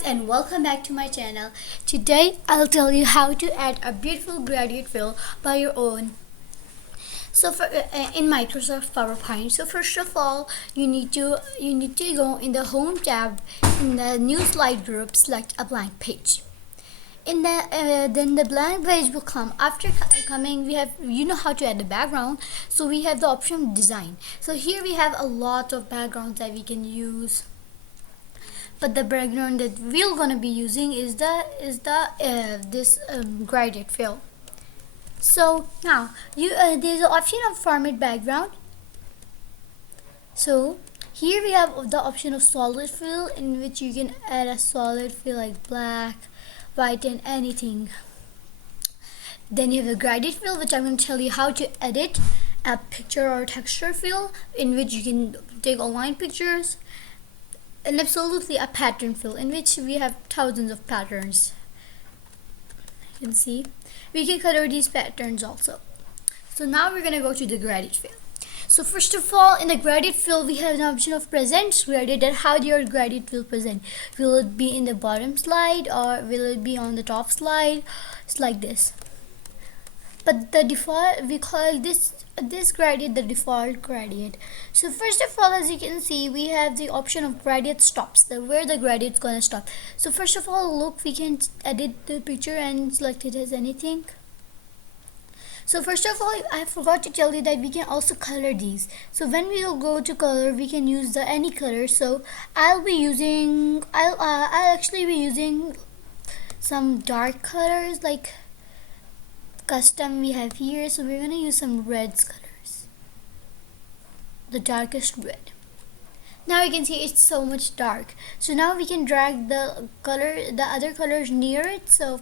guys, and welcome back to my channel. Today I'll tell you how to add a beautiful gradient fill by your own. So for in Microsoft PowerPoint. So first of all, you need to go in the Home tab, in the new slide group, select a blank page. In the then the blank page will come. After coming, we have how to add the background. So we have the option design. So here we have a lot of backgrounds that we can use. But the background that we're gonna be using is this gradient fill. So now there's an option of format background. So here we have the option of solid fill, in which you can add a solid fill like black, white, and anything. Then you have the gradient fill, which I'm going to tell you how to edit a picture or texture fill, in which you can take online pictures. And absolutely a pattern fill, in which we have thousands of patterns. You can see we can color these patterns also. So now we're gonna go to the gradient fill. So first of all, in the gradient fill, we have an option of present gradient. And how do your gradient will present? Will it be in the bottom slide or will it be on the top slide? It's like this. But the default, we call this gradient the default gradient. So first of all, as you can see, we have the option of gradient stops, where the gradient's gonna stop. So first of all, look, we can edit the picture and select it as anything. So first of all, I forgot to tell you that we can also color these. So when we will go to color, we can use the any color. So I'll actually be using some dark colors like custom we have here. So we're gonna use some red colors, the darkest red. Now you can see it's so much dark. So now we can drag the other colors near it. So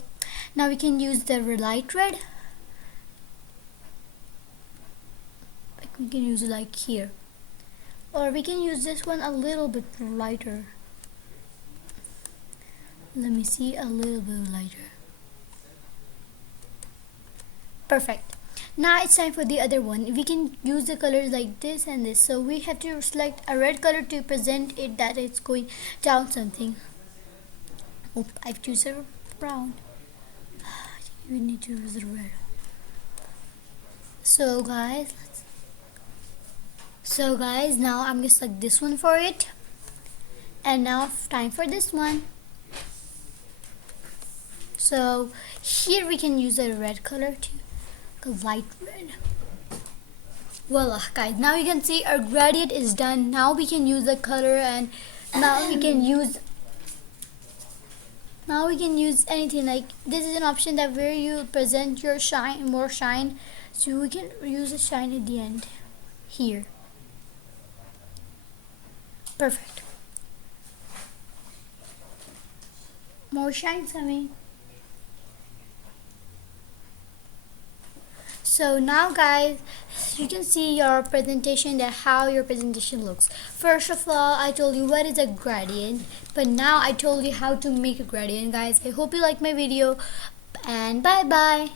now we can use the light red. Like we can use it like here, or we can use this one a little bit lighter. Let me see, a little bit lighter. Perfect. Now it's time for the other one. We can use the colors like this and this. So we have to select a red color to present it that it's going down something. Oh, I've chosen brown. We need to use the red. So guys, now I'm gonna select this one for it. And now time for this one. So here we can use a red color too. Light red. Voila, guys, now you can see our gradient is done. Now we can use the color, and now we can use anything. Like this is an option that where you present your more shine, so we can use a shine at the end here. Perfect. More shines coming. So now guys, you can see your presentation, that how your presentation looks. First of all, I told you what is a gradient, but now I told you how to make a gradient. Guys, I hope you like my video, and bye bye.